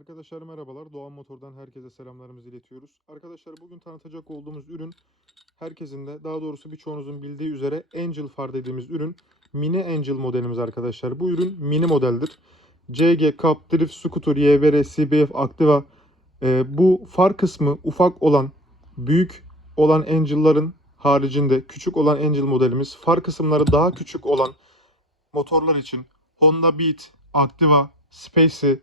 Arkadaşlar merhabalar. Doğan Motor'dan herkese selamlarımızı iletiyoruz. Arkadaşlar bugün tanıtacak olduğumuz ürün herkesin de daha doğrusu birçoğunuzun bildiği üzere Angel Far dediğimiz ürün Mini Angel modelimiz arkadaşlar. Bu ürün mini modeldir. CG, Cup, Drift, Scooter, YBR, CBF, Activa e, bu far kısmı ufak olan, büyük olan Angel'ların haricinde küçük olan Angel modelimiz far kısımları daha küçük olan motorlar için Honda Beat, Activa, Spacey,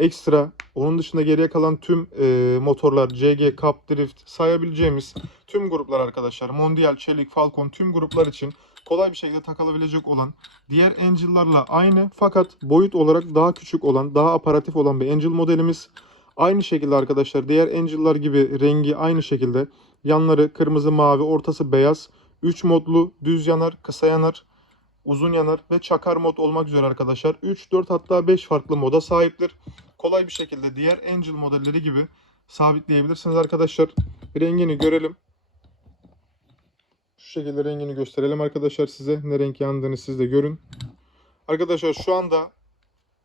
Extra, onun dışında geriye kalan tüm e, motorlar CG, Cup, Drift sayabileceğimiz tüm gruplar arkadaşlar. Mondial, Çelik, Falcon tüm gruplar için kolay bir şekilde takılabilecek olan diğer Angel'larla aynı fakat boyut olarak daha küçük olan, daha aparatif olan bir Angel modelimiz. Aynı şekilde arkadaşlar diğer Angel'lar gibi rengi aynı şekilde. Yanları kırmızı, mavi, ortası beyaz. 3 modlu, düz yanar, kısa yanar, uzun yanar ve çakar mod olmak üzere arkadaşlar. 3, 4 hatta 5 farklı moda sahiptir. Kolay bir şekilde diğer Angel modelleri gibi sabitleyebilirsiniz arkadaşlar. Rengini görelim. Şu şekilde rengini gösterelim arkadaşlar size. Ne renk yandığını siz de görün. Arkadaşlar şu anda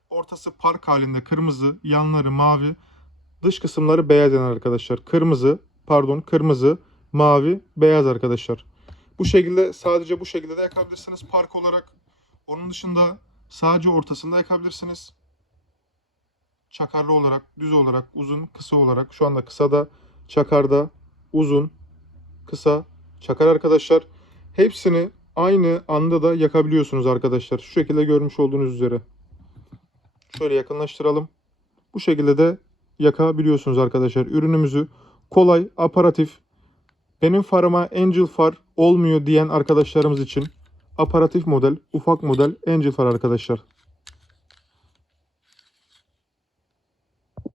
ortası park halinde kırmızı, yanları mavi, dış kısımları beyaz yanar arkadaşlar. Kırmızı, pardon kırmızı, mavi, beyaz arkadaşlar. Bu şekilde sadece bu şekilde de yakabilirsiniz park olarak. Onun dışında sadece ortasında yakabilirsiniz. Çakarlı olarak, düz olarak, uzun, kısa olarak. Şu anda kısada, çakarda, uzun, kısa, çakar arkadaşlar. Hepsini aynı anda da yakabiliyorsunuz arkadaşlar. Şu şekilde görmüş olduğunuz üzere. Şöyle yakınlaştıralım. Bu şekilde de yakabiliyorsunuz arkadaşlar. Ürünümüzü kolay, aparatif, benim farıma Angel far olmuyor diyen arkadaşlarımız için aparatif model, ufak model Angel far arkadaşlar.